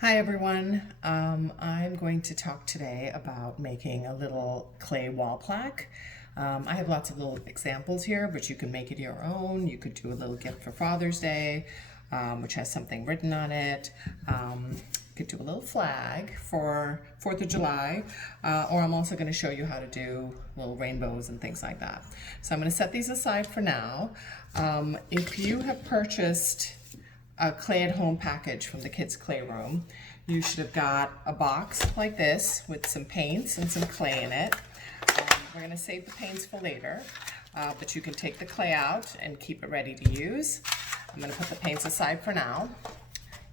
Hi everyone. I'm going to talk today about making a little clay wall plaque. I have lots of little examples here, but you can make it your own. You could do a little gift for Father's Day, which has something written on it. You could do a little flag for 4th of July, or I'm also going to show you how to do little rainbows and things like that. So I'm going to set these aside for now. If you have purchased a clay at home package from the kids' clay room, you should have got a box like this with some paints and some clay in it. We're going to save the paints for later, but you can take the clay out and keep it ready to use. I'm going to put the paints aside for now.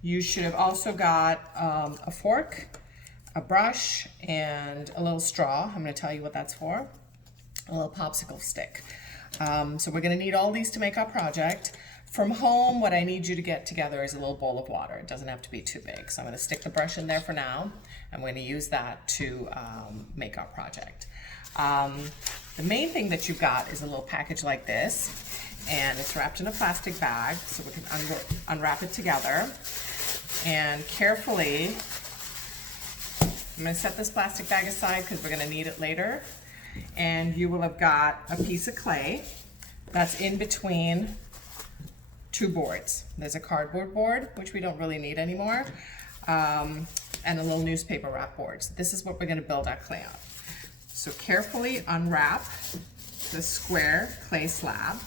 You should have also got a fork, a brush, and a little straw. I'm going to tell you what that's for. A little popsicle stick. So we're going to need all these to make our project. From home, what I need you to get together is a little bowl of water. It doesn't have to be too big. So I'm going to stick the brush in there for now. I'm going to use that to make our project. The main thing that you've got is a little package like this, and it's wrapped in a plastic bag, so we can unwrap it together. And carefully, I'm going to set this plastic bag aside because we're going to need it later. And you will have got a piece of clay that's in between two boards. There's a cardboard board, which we don't really need anymore, and a little newspaper wrap board. So this is what we're going to build our clay on. So carefully unwrap the square clay slab,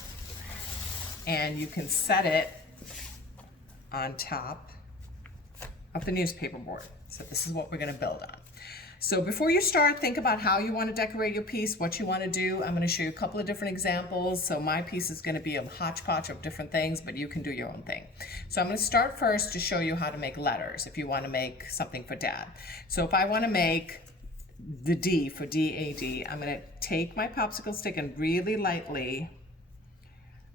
and you can set it on top of the newspaper board. So this is what we're going to build on. So before you start, think about how you want to decorate your piece, what you want to do. I'm going to show you a couple of different examples. So my piece is going to be a hodgepodge of different things, but you can do your own thing. So I'm going to start first to show you how to make letters if you want to make something for Dad. So if I want to make the D for D-A-D, I'm going to take my popsicle stick and really lightly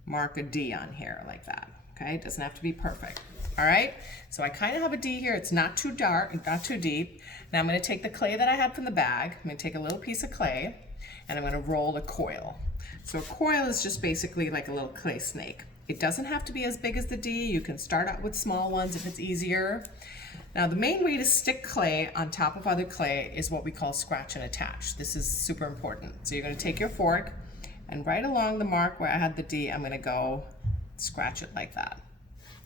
mark a D on here like that. Okay, it doesn't have to be perfect. All right, so I kind of have a D here. It's not too dark, not too deep. Now I'm going to take the clay that I had from the bag. I'm going to take a little piece of clay and I'm going to roll a coil. So a coil is just basically like a little clay snake. It doesn't have to be as big as the D. You can start out with small ones if it's easier. Now the main way to stick clay on top of other clay is what we call scratch and attach. This is super important. So you're going to take your fork and right along the mark where I had the D, I'm going to go scratch it like that.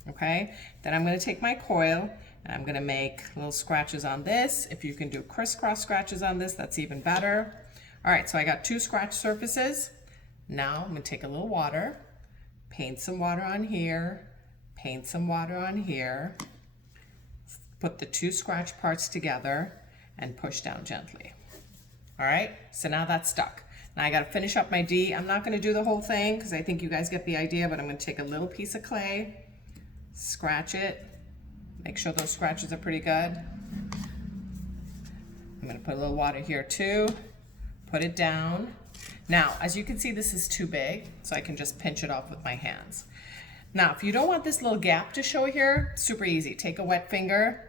Okay, then I'm going to take my coil and I'm going to make little scratches on this. If you can do crisscross scratches on this, that's even better. All right, so I got two scratch surfaces. Now I'm going to take a little water, paint some water on here, paint some water on here, put the two scratch parts together and push down gently. All right, so now that's stuck. Now I got to finish up my D. I'm not going to do the whole thing because I think you guys get the idea, but I'm going to take a little piece of clay, scratch it, make sure those scratches are pretty good. I'm going to put a little water here too, put it down. Now, as you can see, this is too big, so I can just pinch it off with my hands. Now, if you don't want this little gap to show here, super easy. Take a wet finger,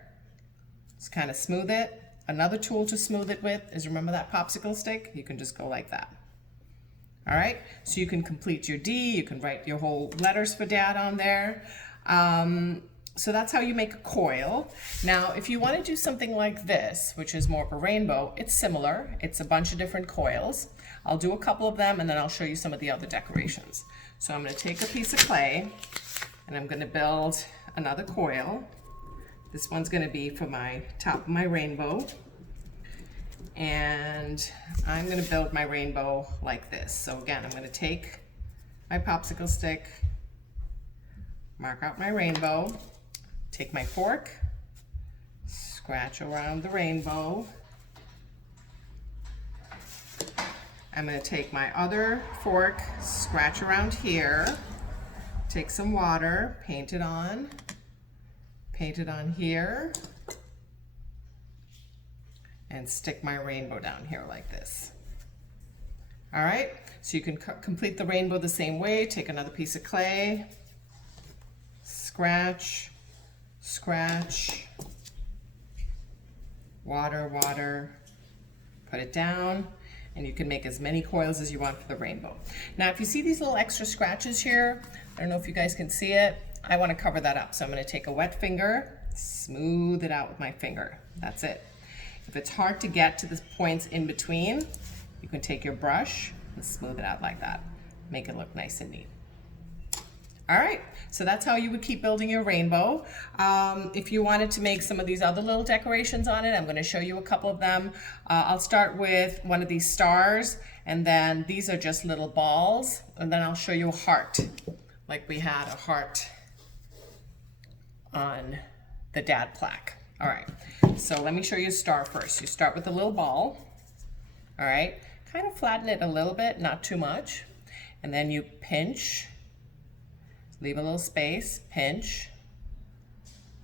just kind of smooth it. Another tool to smooth it with is, remember that popsicle stick? You can just go like that. All right, so you can complete your D, you can write your whole letters for Dad on there. So that's how you make a coil. Now, if you want to do something like this, which is more of a rainbow, it's similar. It's a bunch of different coils. I'll do a couple of them and then I'll show you some of the other decorations. So I'm going to take a piece of clay and I'm going to build another coil. This one's going to be for my top of my rainbow. And I'm going to build my rainbow like this. So again, I'm going to take my popsicle stick, mark out my rainbow, take my fork, scratch around the rainbow. I'm going to take my other fork, scratch around here, take some water, paint it on here, and stick my rainbow down here like this. All right, so you can complete the rainbow the same way. Take another piece of clay, scratch, scratch, water, water, put it down, and you can make as many coils as you want for the rainbow. Now, if you see these little extra scratches here, I don't know if you guys can see it, I want to cover that up. So I'm going to take a wet finger smooth it out with my finger. That's it. If it's hard to get to the points in between, you can take your brush and smooth it out like that. Make it look nice and neat. All right, so that's how you would keep building your rainbow. If you wanted to make some of these other little decorations on it, I'm going to show you a couple of them. I'll start with one of these stars, and then these are just little balls, and then I'll show you a heart, like we had a heart on the dad plaque. All right, so let me show you a star first. You start with a little ball, all right? Kind of flatten it a little bit, not too much, and then you pinch. Leave a little space, pinch,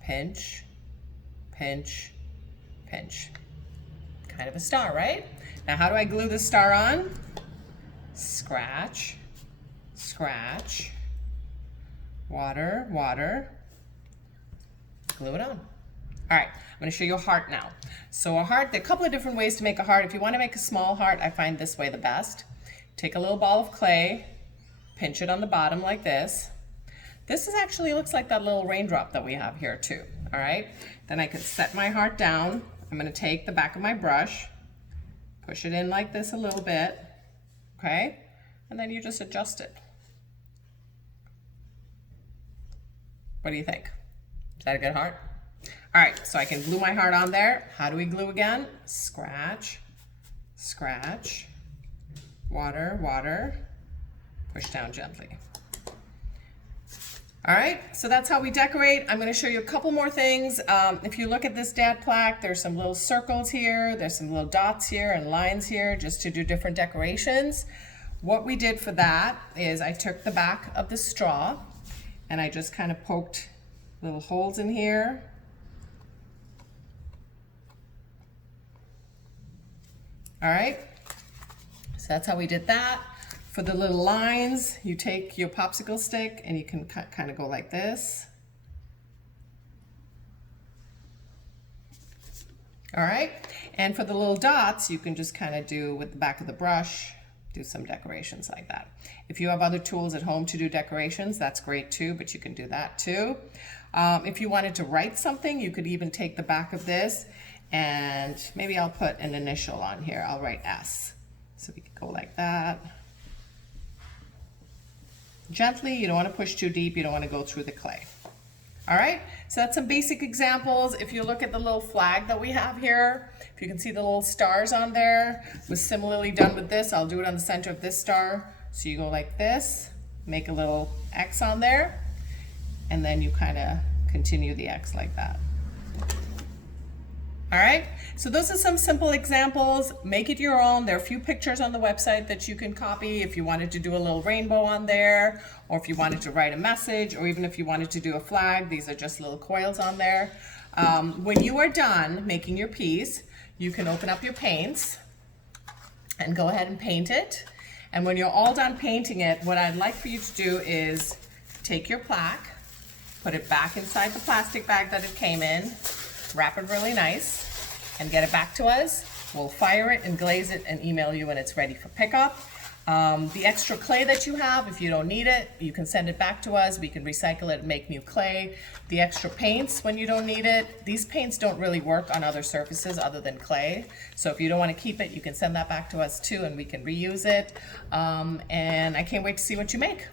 pinch, pinch, pinch. Kind of a star, right? Now how do I glue the star on? Scratch, scratch, water, water, glue it on. All right, I'm gonna show you a heart now. So a heart, there are a couple of different ways to make a heart. If you wanna make a small heart, I find this way the best. Take a little ball of clay, pinch it on the bottom like this. This actually looks like that little raindrop that we have here too, all right? Then I can set my heart down. I'm gonna take the back of my brush, push it in like this a little bit, okay? And then you just adjust it. What do you think? Is that a good heart? All right, so I can glue my heart on there. How do we glue again? Scratch, scratch, water, water, push down gently. All right, so that's how we decorate. I'm gonna show you a couple more things. If you look at this dad plaque, there's some little circles here, there's some little dots here and lines here just to do different decorations. What we did for that is I took the back of the straw and I just kind of poked little holes in here. All right, so that's how we did that. For the little lines, you take your popsicle stick and you can kind of go like this. All right, and for the little dots, you can just kind of do with the back of the brush, do some decorations like that. If you have other tools at home to do decorations, that's great too, but you can do that too. If you wanted to write something, you could even take the back of this and maybe I'll put an initial on here. I'll write S. So we could go like that. Gently, you don't want to push too deep, you don't want to go through the clay. All right, so that's some basic examples. If you look at the little flag that we have here, if you can see the little stars on there, was similarly done with this. I'll do it on the center of this star. So you go like this, make a little X on there, and then you kind of continue the X like that. All right, so those are some simple examples. Make it your own. There are a few pictures on the website that you can copy if you wanted to do a little rainbow on there, or if you wanted to write a message, or even if you wanted to do a flag. These are just little coils on there. When you are done making your piece, you can open up your paints and go ahead and paint it. And when you're all done painting it, what I'd like for you to do is take your plaque, put it back inside the plastic bag that it came in, wrap it really nice, and get it back to us. We'll fire it and glaze it and email you when it's ready for pickup. The extra clay that you have, if you don't need it, you can send it back to us. We can recycle it and make new clay. The extra paints, when you don't need it, these paints don't really work on other surfaces other than clay. So if you don't want to keep it, you can send that back to us too and we can reuse it. And I can't wait to see what you make.